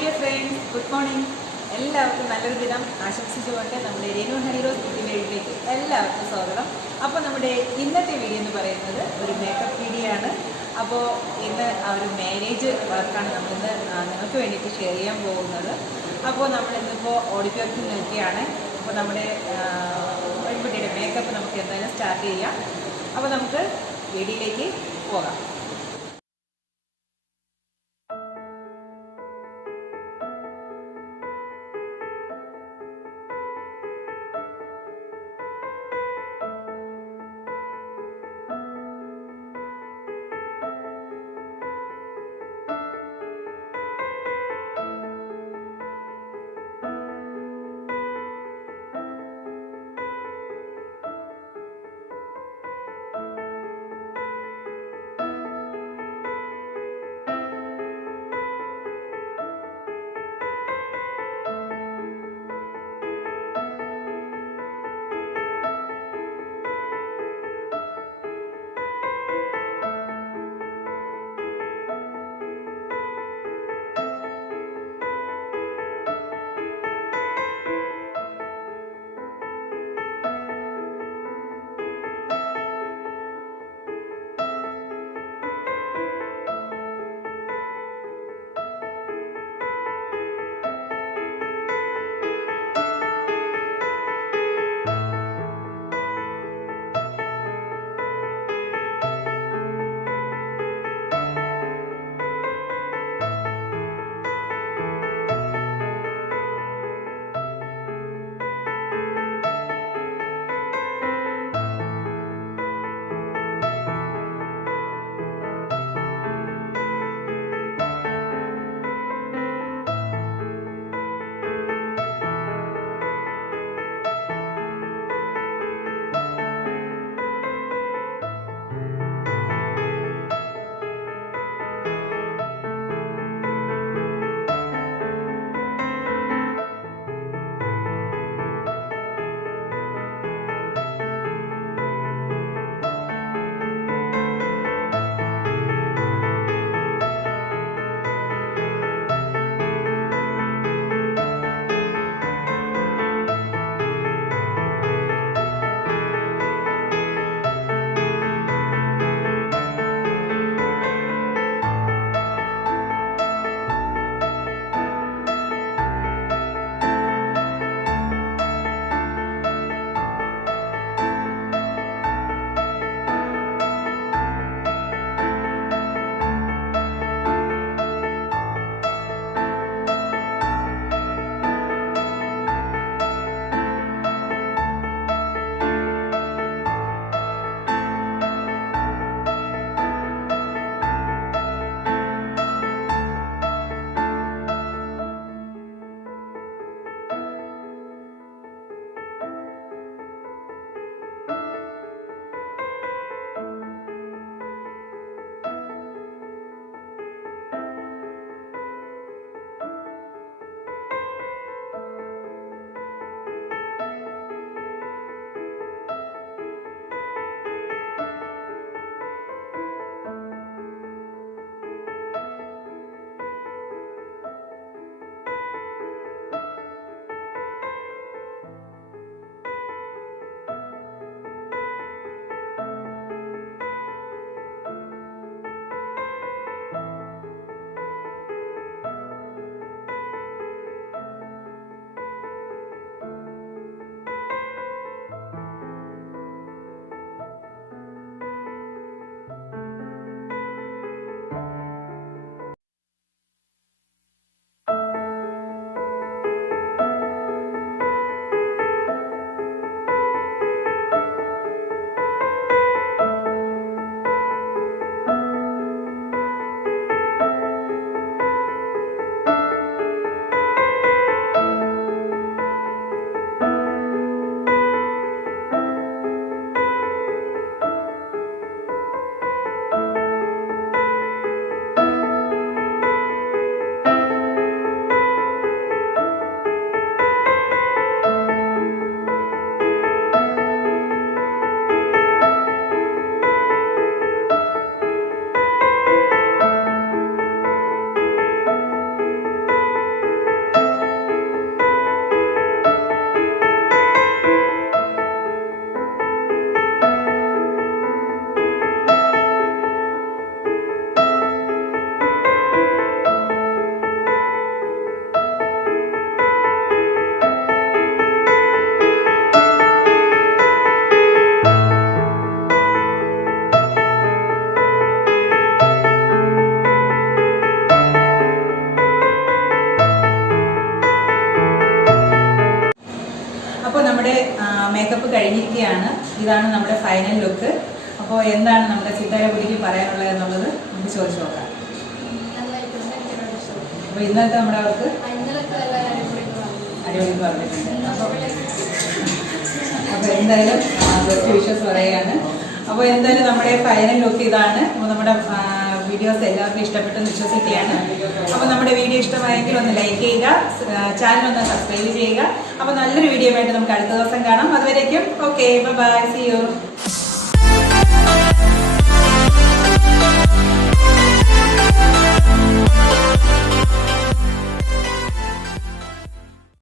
dear friends, good morning. എല്ലാവർക്കും നല്ലൊരു ദിനം ആശംസിച്ചുകൊണ്ട് നമ്മുടെ Renuhoneyrose വീഡിയോയിലേക്ക് എല്ലാവർക്കും സ്വാഗതം. അപ്പോൾ നമ്മുടെ ഇന്നത്തെ വീഡിയോ എന്ന് പറയുന്നത് ഒരു മേക്കപ്പ് വീഡിയോ ആണ്. അപ്പോൾ ഇന്ന് ഒരു മാരേജ് വർക്കാണ് നമ്മളിന്ന് നിങ്ങൾക്ക് വേണ്ടിയിട്ട് ഷെയർ ചെയ്യാൻ പോകുന്നത്. അപ്പോൾ നമ്മളിന്നിപ്പോൾ ഓഡിറ്റോറിയത്തിൽ നിൽക്കുകയാണ്. അപ്പോൾ നമ്മുടെ പെൺകുട്ടിയുടെ മേക്കപ്പ് നമുക്ക് എന്തായാലും സ്റ്റാർട്ട് ചെയ്യാം. അപ്പോൾ നമുക്ക് വീഡിയോയിലേക്ക് പോകാം. ഇരിക്കുകയാണ്. ഇതാണ് നമ്മുടെ ഫൈനൽ ലുക്ക്. അപ്പോൾ എന്താണ് നമ്മുടെ സിത്താരക്കുട്ടിക്ക് പറയാനുള്ളത് എന്നുള്ളത് നമുക്ക് ചോദിച്ചു നോക്കാം. അപ്പോൾ ഇന്നത്തെ നമ്മുടെ അവർക്ക് അടിപൊളി പറഞ്ഞിട്ടുണ്ട്. അപ്പോൾ എന്തായാലും ബെസ്റ്റ് വിഷസ് പറയുകയാണ്. അപ്പോൾ എന്തായാലും നമ്മുടെ ഫൈനൽ ലുക്ക് ഇതാണ്. അപ്പോൾ നമ്മുടെ വീഡിയോസ് എല്ലാവർക്കും ഇഷ്ടപ്പെട്ടെന്ന് വിശ്വസിക്കുകയാണ്. അപ്പോൾ നമ്മുടെ വീഡിയോ ഇഷ്ടമായെങ്കിൽ ഒന്ന് ലൈക്ക് ചെയ്യുക, ചാനൽ ഒന്ന് സബ്സ്ക്രൈബ് ചെയ്യുക. അപ്പോൾ നല്ലൊരു വീഡിയോ ആയിട്ട് നമുക്ക് അടുത്ത ദിവസം കാണാം. അതുവരേക്കും ഓക്കെ, ബൈ, സീ യു.